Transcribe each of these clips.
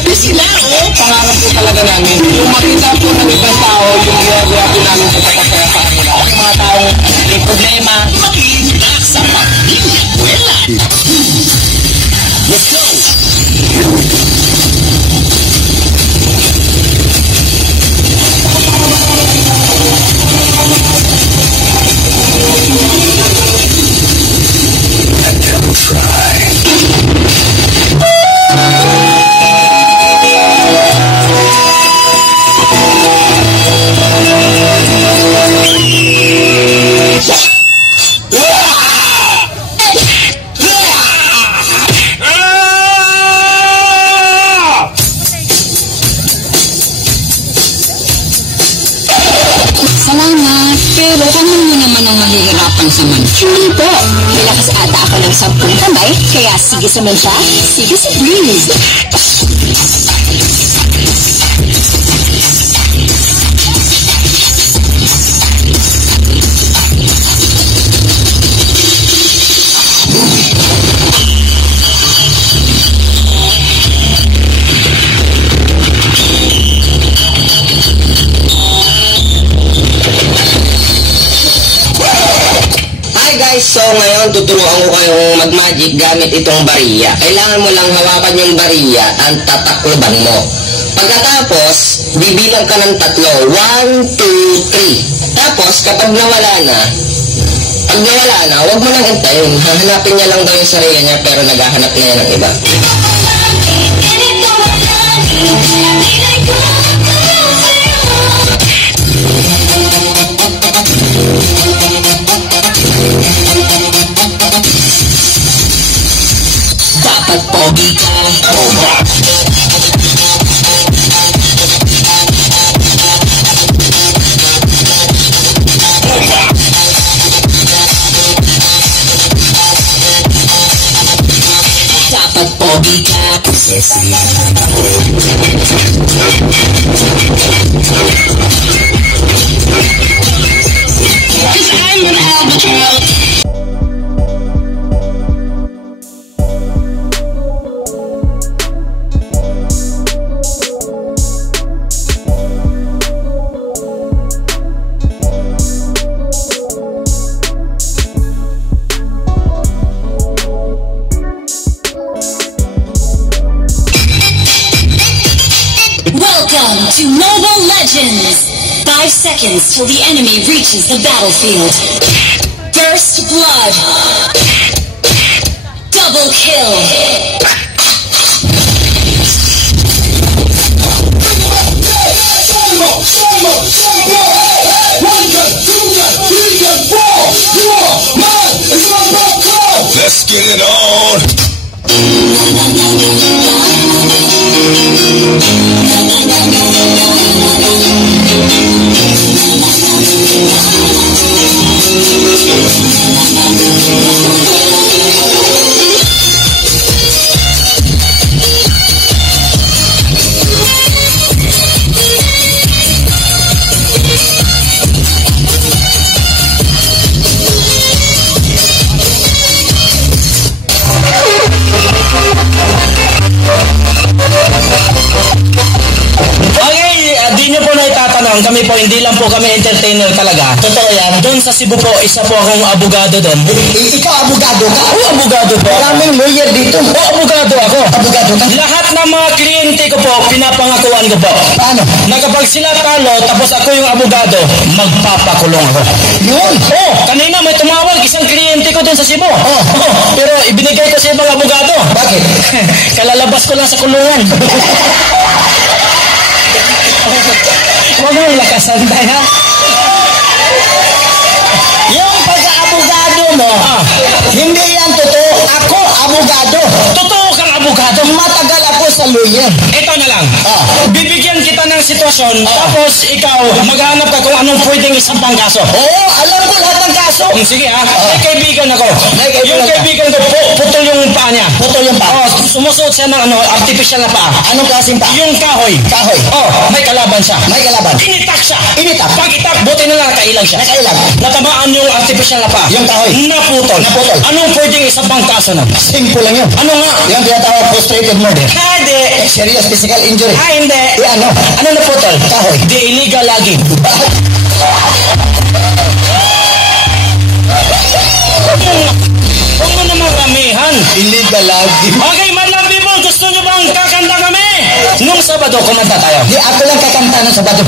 Grabe sila, oh. Pangarap po talaga namin. Yung makita po ng ibang tao, yung ginagawa po namin sa pagkakaya sa kanila. Yung mga taong may problema, Makiinda sa Pamilya Buwela. Let's go! Let them try. Salamat, pero kami mo naman ang mahihirapan sa man. Hindi po. Malakas ata ako ng 10 kamay, kaya sige Samantha, sige si Breeze. So ngayon tuturuan ko kayong mag-magic gamit itong bariya. Kailangan mo lang hawakan yung bariya at tatakloban mo. Pagkatapos, bibilang ka ng 3. 1, 2, 3. Tapos kapag nawala na, huwag mo nang hintayin. Hahanapin niya lang daw yung sarili niya pero naghahanap na yan ng iba. Dapat pogi ka. Dapat pogi ka. Sexy. Cause I'm an albatross. Welcome to Mobile Legends! 5 seconds till the enemy reaches the battlefield. First blood. Double kill. Let's get it on. Kami po, hindi lang po kami entertainer talaga. Totoo yan. Doon sa Cebu po, isa po akong abogado doon. Ikaw abogado ka? Oo, abogado po. Maraming lawyer dito. Oo, abogado ako. Abogado ka? Lahat ng mga kliyente ko po, pinapangakuan ko po. Paano? Na kapag sila talo, tapos ako yung abogado, magpapakulong ako. Yun? Oo, kanina may tumawag isang kliyente ko doon sa Cebu. Oo, pero ibinigay ko sa ibang abogado. Bakit? Kalalabas ko lang sa kulungan. Huwag mo lakasan tayo. Yung pagka-abogado mo, hindi yan totoo. Ako, abogado. Totoo kang abogado. Matagal ako sa lawyer. Ito na lang. Bibigyan kita ng sitwasyon, tapos ikaw, maghanap ka kung anong pwedeng isampang kaso. Oo, alam ko lahat ng kaso. Sige may kaibigan ako. Yung kaibigan ko, putol yung paa niya. Putol yung paa? Sumusuot siya ng artificial na paa. Anong klaseng paa? Yung kahoy. Kahoy? May kalaban siya. May kalaban? Initak siya. Initak? Pag itak, buti na lang nakailag siya. Nakailag? Natamaan yung artificial na paa. Yung kahoy? Naputol. Naputol? Anong pwedeng isampang kaso na? Simple lang yun. Ano nga? Yung tinatawag frustrated murder. Hindi. Serious physical injury. Hindi. Ano? Ano na putol? Kahoy. Di illegal lagi. Huwag mo naman ramihan. Illegal lagi. Okay, madlang people, gusto nyo bang kakanta kami? Nung Sabado, kumanta tayo. Di ako lang kakanta ng Sabado.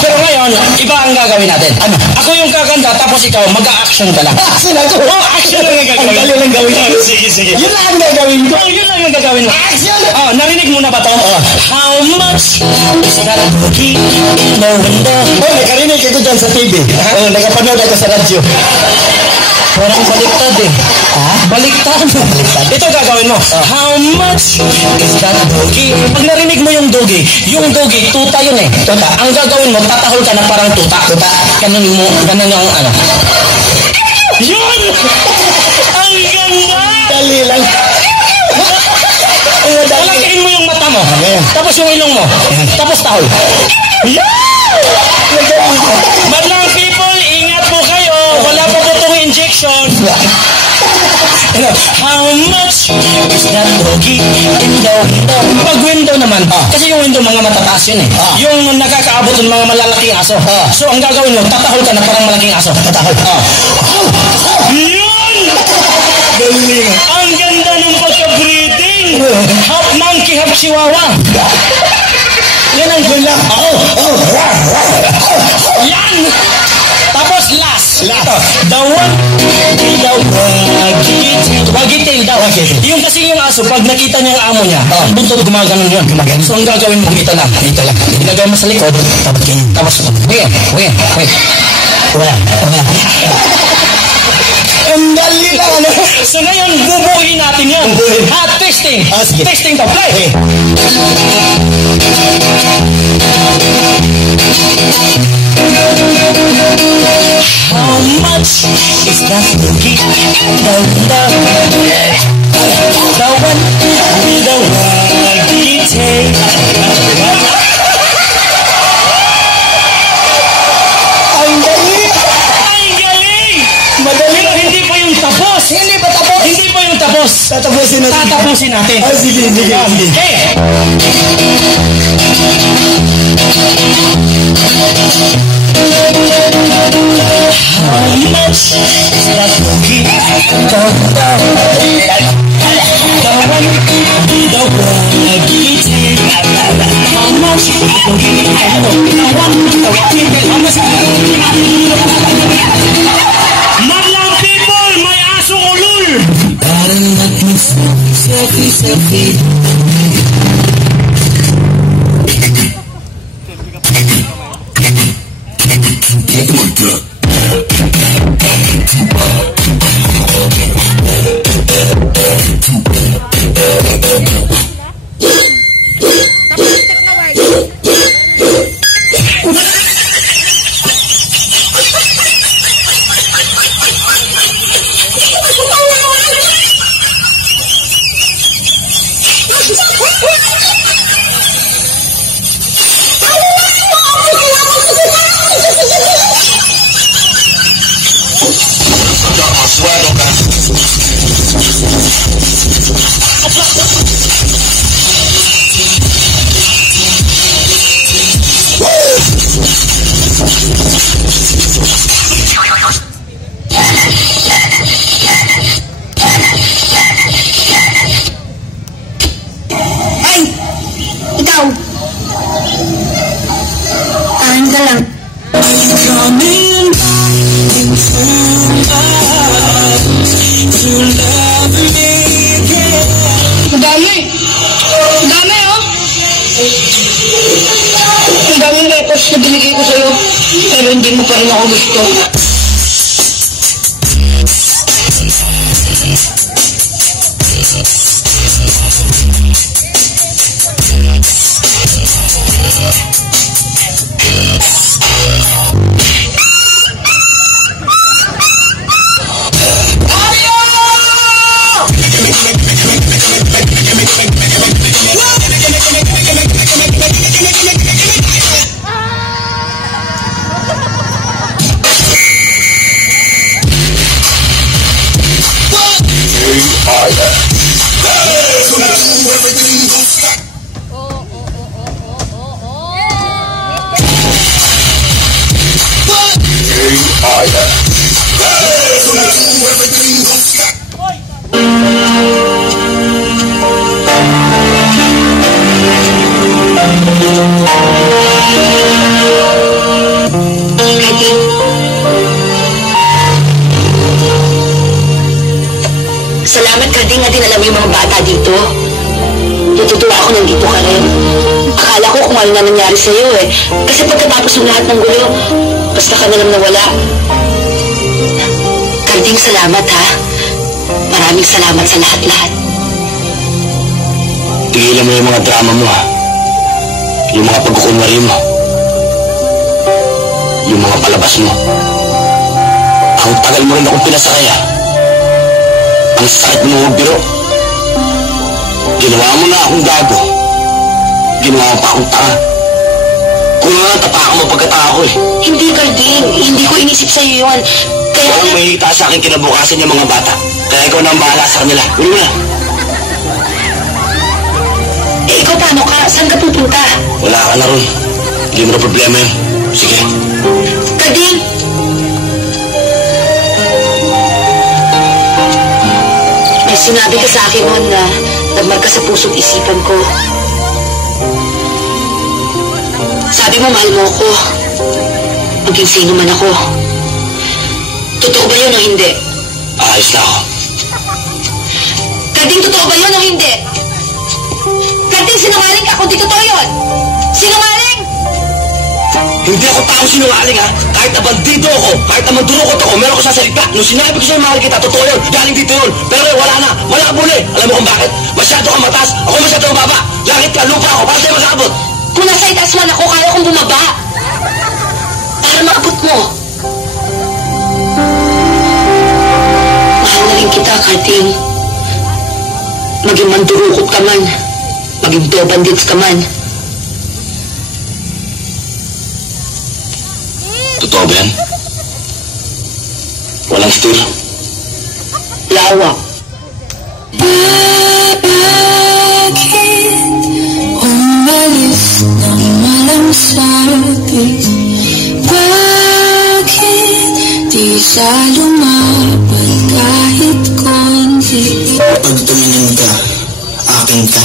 Pero ngayon, iba ang gagawin natin. Ano? Ako yung kakanta, tapos ikaw, mag-a-action ka lang. Action ako. Action lang ang gagawin. Ang galing ang gawin. Sige. Yun lang ang gagawin ko. Yun lang yung gagawin mo. Action! Narinig mo na ba to? How much is that cookie in the window? Nakarinig ako dyan sa TV. Nakapanood ako sa radyo. Parang baliktad eh. Baliktad. Ito gagawin mo. How much is that doggy? Pag narinig mo yung doggy tuta yun eh. Tuta. Ang gagawin mo, tatahol ka na parang tuta. Ganun yung ano. Yun! Ang ganda! Dali lang. Palakihin mo yung mata mo. Tapos yung ilong mo. Tapos tahol. Madlang people, ingat po kayo. Wala pa po itong injection. How much is that doggy in the window? Pag window naman, kasi yung window mga matataas yun eh. Yung nakakaabot ng mga malalaking aso. So ang gagawin mo, tatahol ka na parang malaking aso. Tatahol. Yun! Galing. Ang ganda ng pagka-breathing. Half monkey, half chihuahua. Yan ang gula. Yan! Tapos last. The one with the wagitail daw. Yung kasi yung aso, pag nakita niya ang amo niya, buntot gumaganon yun. So ang gagawin mo, ito lang. Ilagay mo sa likod, tapos, wait. Ang dali lang. So ngayon, bubuhin natin yan. Testing. Sige. Testing to. Play. How much is that cookie? The one with the waggy tail. Ang galing. Madali. Pero hindi pa yung tapos. Hindi ba tapos? Hindi pa yung tapos. Tatapusin natin. Tatapusin natin. Sige. Okay. How much is that cookie? The one with the waggy tail. How much is the cookie? The one with the waggy tail. How much is the Madlang people, may aso ulul! Parang selfie. Ang daming letters na binigay ko sa'yo, pero hindi mo pa rin ako gusto. ano na nangyari sa'yo eh. Kasi pagkatapos ng lahat ng gulo, basta ka na lang nawala. Karding, salamat ha. Maraming salamat sa lahat-lahat. Tigilan mo yung mga drama mo ha. Yung mga pagkukunwari mo. Yung mga palabas mo. Ang tagal mo rin akong pinasakaya. Ang sakit mo magbiro. Ginawa mo na akong gago. Ginawa mo pa akong tanga. Kung nga tapakan mo pagkatao eh. Hindi, Karding. Hindi ko inisip sa'yo yun. Kaya... Walang mahihita sa akin kinabukasan yung mga bata. Kaya ikaw na ang bahala sa kanila. Uli mo na. Eh, ikaw paano ka? Saan ka pupunta? Wala ka na ron. Hindi mo na problema yun. Sige. Karding! May sinabi ka sa akin noon na nagmarka sa puso't isipan ko. Sabi mo, mahal mo ako. Maging sino man ako. Totoo ba yun o hindi? Ayos na ako. Karding, totoo ba yun o hindi? Karding, sinungaling ka kung di totoo yun! Sinungaling! Hindi ako tao sinungaling ha. Kahit na bandido ako, kahit na mandurukot ako, meron ko sasalita. Nung sinabi ko sa'yo mahal kita, totoo yun. Galing dito yun. Pero wala na. Wala ka muli. Alam mo kung bakit? Masyado kang mataas. Ako masyado kang baba. Langit ka, lupa ako. Para sa'yo makakabot. Kung nasa itaas man ako, kaya kong bumaba. Para maabot mo. Mahal na rin kita, Karding. Maging mandurukot ka man. Maging bandits ka man. Totoo ba yan? Walang steer? Lawak. Bakit umalis nang walang sabi? Bakit di siya lumapit kahit konti? Pag tumingin ka, akin ka.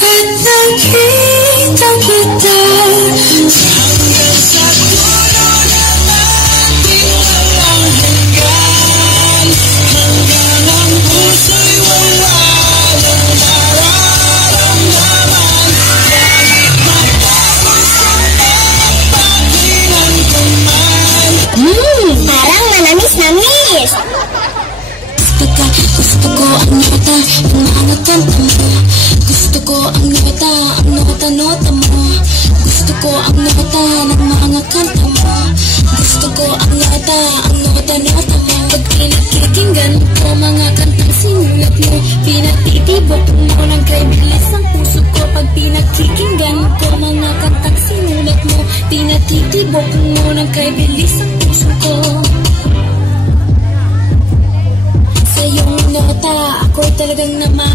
At nakita kita hanggang sa dulo ng ating walang hanggan. Hanggang ang puso'y wala nang nararamdaman. Kahit matapos ang pagpagilan ko man. Parang manamis-namis. Gusto ko ang nota, ang mga kanta mo. Gusto ko ang nota mo. Gusto ko ang nota ng mga kanta mo. Gusto ko ang nota mo. Pag pinakikinggan ko mga kantang sinulat mo, pinatitibok mo ng kay bilis ang puso ko. Pag pinakikinggan ko mga kantang sinulat mo, pinatitibok mo ng kay bilis ang puso ko. Sa iyong nota, ako'y talagang naman